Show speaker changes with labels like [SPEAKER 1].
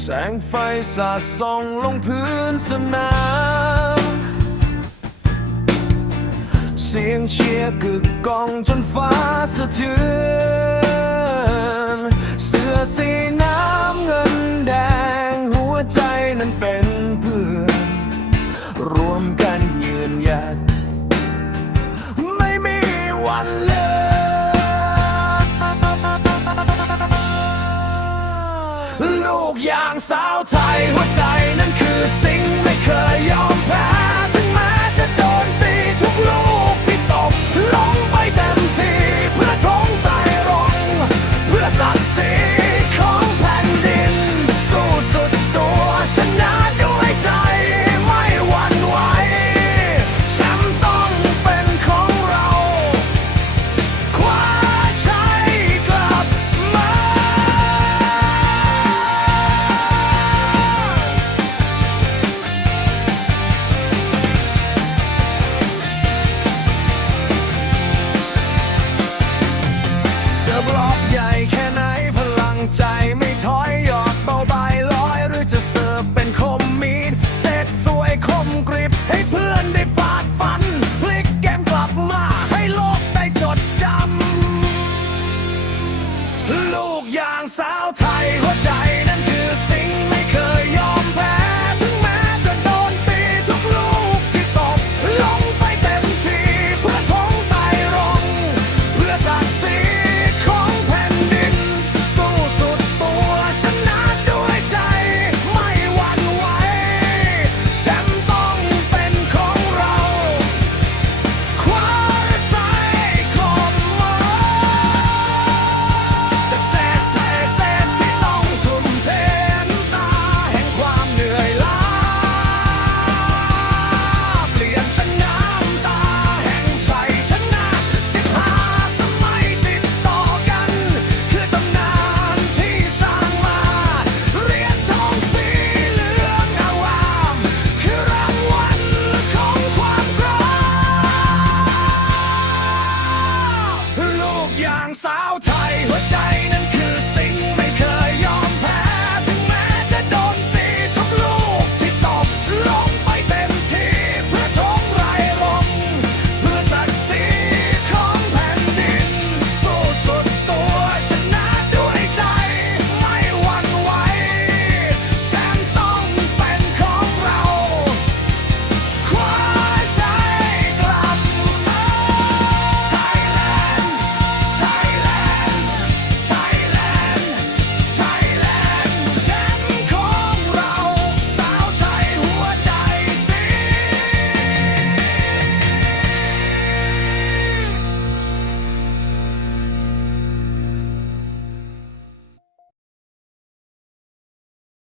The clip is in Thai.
[SPEAKER 1] แสงไฟสาดส่องลงพื้นสนาม เสียงเชียร์กึกก้องจนฟ้าสะเทือน สาวไทยหัวใจนั้นคือสิ่ง blob อางสาวไทยหัวใจนั้น